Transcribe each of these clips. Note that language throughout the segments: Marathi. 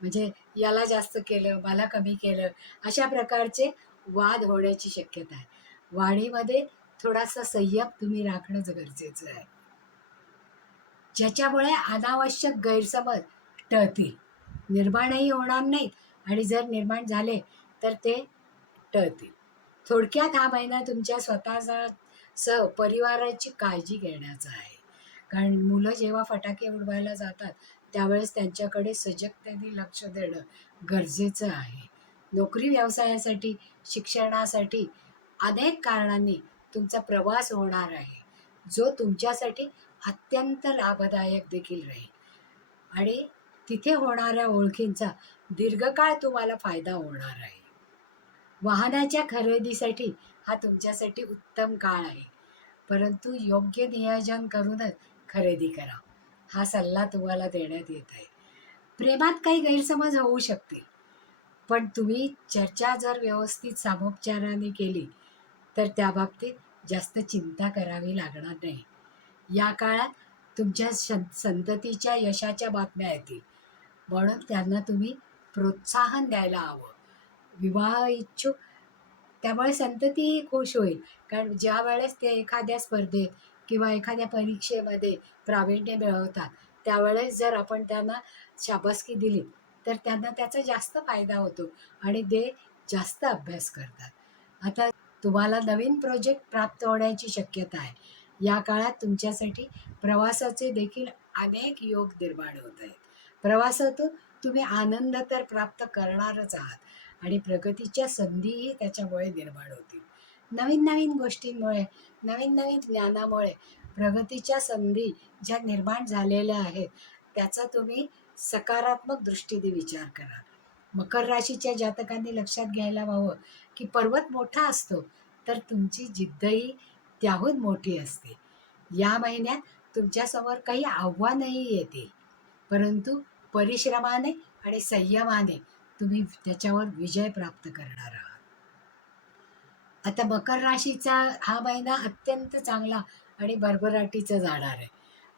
म्हणजे याला जास्त केलं, मला कमी केलं, अशा प्रकारचे वाद होण्याची शक्यता आहे. वाणीमध्ये थोडासा संयम तुम्ही राखणंच गरजेचं आहे. ज्याच्यामुळे अनावश्यक गैरसमज टळतील, निर्माणही होणार नाहीत आणि जर निर्माण झाले तर ते टळतील. थोडक्यात हा महिना तुमच्या स्वतःचा सह परिवाराची काळजी घेण्याचा आहे. कारण मुलं जेव्हा फटाके उडवायला जातात त्यावेळेस त्यांच्याकडे सजगतेने लक्ष देणं गरजेचं आहे. नोकरी व्यवसायासाठी, शिक्षणासाठी अनेक कारणांनी तुमचा प्रवास होणार आहे, जो तुमच्यासाठी अत्यंत लाभदायक देखील राहील आणि तिथे होणाऱ्या ओळखींचा दीर्घकाळ तुम्हाला फायदा होणार आहे. वाहनाच्या खरेदीसाठी हा तुमच्यासाठी उत्तम काळ आहे, परंतु योग्य नियोजन करूनच खरेदी करा. हा सल्ला तुम्हाला देण्यात येत आहे. प्रेमात काही गैरसमज होऊ शकतील, पण तुम्ही चर्चा जर व्यवस्थित सामोपचाराने केली तर त्याबाबतीत जास्त चिंता करावी लागणार नाही. या काळात तुमच्या संततीच्या यशाच्या बातम्या येतील, म्हणून त्यांना तुम्ही प्रोत्साहन द्यायला हवं. विवाह इच्छुक, त्यामुळे संततीही खुश होईल. कारण ज्यावेळेस ते एखाद्या स्पर्धेत किंवा एखाद्या परीक्षेमध्ये प्रावीण्य मिळवतात, त्यावेळेस जर आपण त्यांना शाबासकी दिली तर त्यांना त्याचा जास्त फायदा होतो आणि ते जास्त अभ्यास करतात. आता तुम्हाला नवीन प्रोजेक्ट प्राप्त होण्याची शक्यता आहे. या काळात तुमच्यासाठी प्रवासाचे देखील अनेक योग निर्माण होत आहेत. प्रवासातून तुम्ही आनंद तर प्राप्त करणारच आहात आणि प्रगतीच्या संधीही त्याच्यामुळे निर्माण होतील. नवीन नवीन गोष्टींमुळे, नवीन नवीन ज्ञानामुळे प्रगतीच्या संधी ज्या निर्माण झालेल्या आहेत त्याचा तुम्ही सकारात्मक दृष्टीने विचार करा. मकर राशीच्या जातकांनी लक्षात घ्यायला हवं की पर्वत मोठा असतो तर तुमची जिद्दही त्याहून मोठी असते. या महिन्यात तुमच्यासमोर काही आव्हानही येतील, परंतु परिश्रमाने आणि संयमाने तुम्ही त्याच्यावर विजय प्राप्त करणार आहात. आता मकर राशीचा हा महिना अत्यंत चांगला आणि भरभराटीचा जाणार आहे.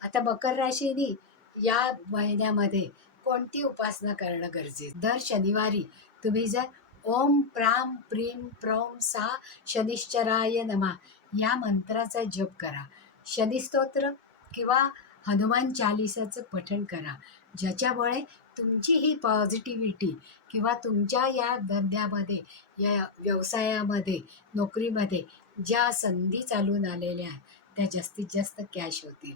आता मकर राशीने या महिन्यामध्ये कोणती उपासना करणं गरजेचं? दर शनिवारी तुम्ही जर ओम प्राम प्रीम प्रौम सा शनिश्चराय नमा या मंत्राचा जप करा, शनिस्तोत्र किंवा हनुमान चालिसाचं पठण करा, ज्याच्यामुळे तुमची ही पॉझिटिव्हिटी किंवा तुमच्या या धंद्यामध्ये, या व्यवसायामध्ये, नोकरीमध्ये ज्या संधी चालून आलेल्या आहेत त्या जास्तीत जास्त कॅश होतील.